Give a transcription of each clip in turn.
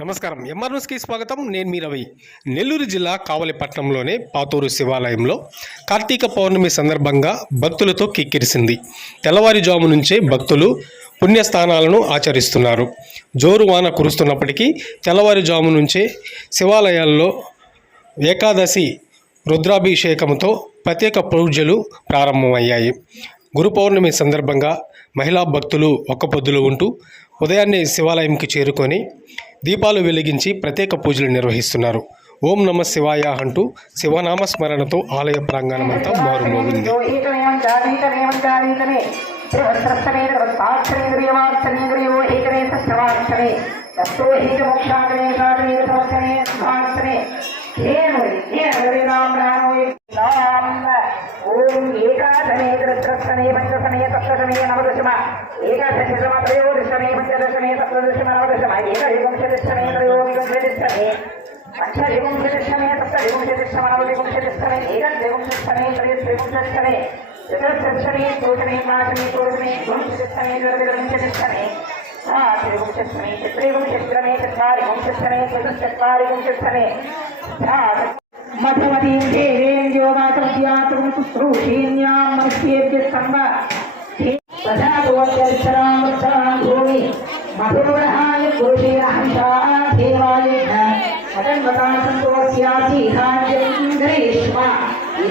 నమస్కారం. ఎంఆర్ న్యూస్కి స్వాగతం. నేను మీ రవి. నెల్లూరు జిల్లా కావలిపట్నంలోని పాతూరు శివాలయంలో కార్తీక పౌర్ణమి సందర్భంగా భక్తులతో కిక్కిరిసింది. తెల్లవారుజాము నుంచే భక్తులు పుణ్యస్థానాలను ఆచరిస్తున్నారు. జోరు వాన కురుస్తున్నప్పటికీ తెల్లవారుజాము నుంచే శివాలయాల్లో ఏకాదశి రుద్రాభిషేకంతో ప్రత్యేక పూజలు ప్రారంభమయ్యాయి. గురు పౌర్ణమి సందర్భంగా మహిళా భక్తులు ఒక్కపొద్దులు ఉంటూ ఉదయాన్నే శివాలయంకి చేరుకొని దీపాలు వెలిగించి ప్రత్యేక పూజలు నిర్వహిస్తున్నారు. ఓం నమ శివాయ అంటూ శివనామ స్మరణతో ఆలయ ప్రాంగణమంతా మారుమోగింది. ओम एकादशमे दशमे पंचदशमे सप्तदशमे नवदशम एकादशम त्रयोदशमे पंचदशमे सप्तदशम नवदशम एकविंशतिदशमे त्रयोविंशतिदशमे पंचविंशतिदशमे सप्तविंशतिदशम नवविंशतिदशमे एकविंशतिदशमे त्रयोविंशतिदशमे चतुर्दशमे चतुर्दशमे पांचमे षोडशमे विंशतिदशमे द्वादशमे त्रिविंशतिदशमे चतुर्विंशतिदशमे चत्वारिंशतिदशमे चतुश्चत्वारिंशतिदशमे मधुमतीं देवीं योगात्रद्यातुं शुश्रूषीण्यां मनुष्येभ्यः सम्मा प्रजातोऽत्यर्थरां भूमि मधुरहाय पुरुषेरहंसाः देवायेन मदन्वतां सन्तोस्यासि राज्येन्द्रेष्मा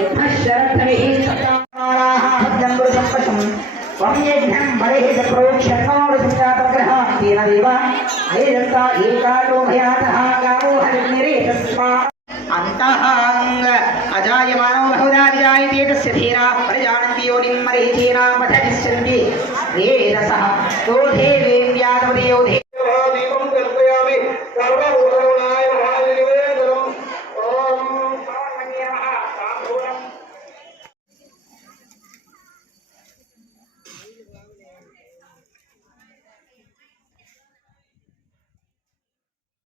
यद्धशरथैः सतामाराः भद्रम्बुसम्पशं त्वं यज्ञं बलेः प्रोक्षणोरुसञ्जातग्रहां तेन देव अयजन्ता एकालो भयातः गावो हरिर्निरेतस्मा अंतःंग अजायमानो बहुधा विजायते तस्य धीरा प्रजानन्ति योनिं मरीचीना मठदिष्यन्ति वेदसः तो देवेन्द्यातमदे योधे दीपं कल्पयामि सर्वभूतगुणाय